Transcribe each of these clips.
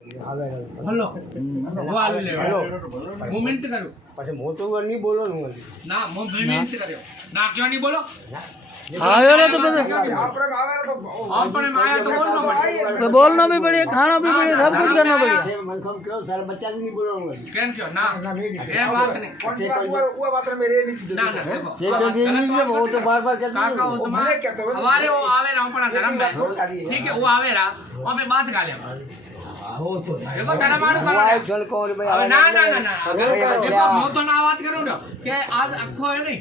Hello वो आलू ले हेलो હું મિનત કર્યો પછી મોટું વાર નહીં બોલવાનું હોય ના હું મિનત કર્યો ના ક્यों नहीं बोलो आयो ना तो આપણે आया तो बोलना पड़ेगा तो बोलना भी पड़ेगा, खाना भी पड़ेगा, सब कुछ करना पड़ेगा। જે મનખમ કયો સારા બચ્ચા નહીં બોલવાનું હોય કેમ ક્यों ના એ વાત नहीं वो बात मेरे नहीं ना ना देखो જે તો નહીં ને वो तो बार बार कहते काका वो तुम्हारे हमारे वो आवे रहा अपना धर्म में ठीक है वो आवे रहा और मैं बात गाले देखो धर्म आड़ू करो वो जल को भाई હવે ના ના ના ના देखो હું તો ના વાત કરું ને કે આજ આખો હે નહીં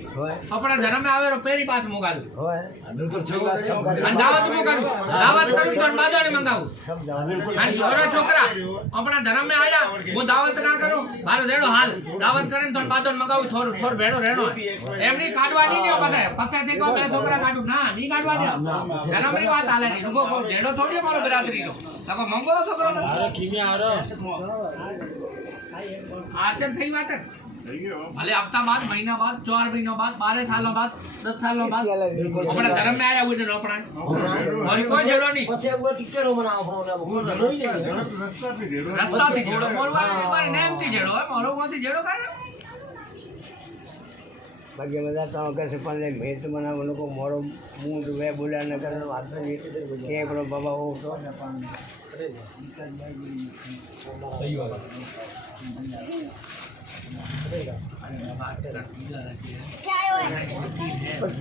अपना धर्म में आवे रो पहली बात मुगालू હોય બિલકુલ સહી વાત છે અને દાવત હું કરું દાવત કરું તો બાદોને મંગાવું सब जाओ बिल्कुल અને છોરા છોકરા अपना धर्म में आया હું दावत ना करूं मारो देड़ो हाल दावत करे तो बादोने मंगाવું થોર ભેડો રહેણો એમની કાઢવાની ને બધાય પછેથી કો બે છોકરા કાઢું ના ની કાઢવાની ધર્મની વાત હાલે ની નુગો ભેડો થોડી મારો બરાદરી નો તકો મંગો છોકરો अरे किमिया आ रहा આચન થઈ વાત ભલે હપ્તા બાદ મહિના બાદ 4 મહિના બાદ 12 સાલો બાદ 10 સાલો બાદ अपना धर्म में आया हुए नो अपना और कोई जेड़ो नहीं પછી वो ટીચરો બનાવો रस्ता थी जेड़ो मोरवा मारे नेम थी जेड़ो है मोरो मोती जेड़ो करे बाकी બધા તો કે પણ મેં તો મને લોકો મોરો મું વે બોલ્યા ન કરે વાત નહીં કે પેલો બાબા હો તો सही बात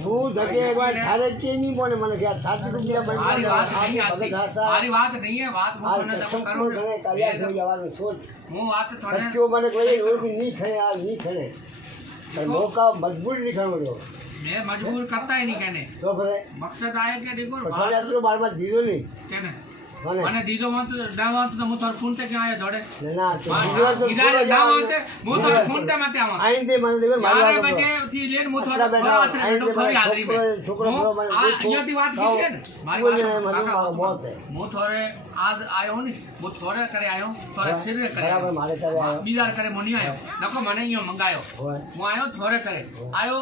તું જગે એકવાર થારે કે નહીં બોલે મને કે 7 રૂપિયા મારી વાત નહીં આતી મારી વાત નહીં है बात હું તને તમે કરો મને કાયા થઈ જવાનું સોચ હું વાત તને સચ્ચો મને કોઈ ઓર भी नहीं खड़े आ नहीं खड़े पर मौका मजबूर नहीं खड़ो मैं मजबूर करता ही नहीं कहने तो फिर मकसद आया कि देखो थारे तो बार-बार दीदो नहीं कहने माने મને દીધો માં તો દાવા તો હું તાર ફોન તે ક્યાં આયા દોડે ना तो दीदो तो ઈદારે દાવા તે હું તાર ફોન તે માતે આવા आइन दे मन देवे 12 બજે થી લેન હું તાર થોડી હાજરી મે છોકરો અહીંયાથી વાત કરી ને મારી વાત बहुत है હું થોરે આજ આયો ને હું થોરે કરે આયો થોરે શરીર કરે बराबर मारे करे आयो બીજાર કરે મોની આયો નકો મને અહીંયા મંગાયો होय હું આયો થોરે करे आयो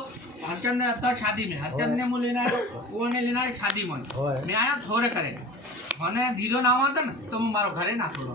हरचंद ने आता शादी में हरचंद ने मुझे लेना है वो ने लेना है शादी में होय मैं आया थोड़े करे મને દીધો ના આવતા ને તો હું મારો ઘરે ના છોડો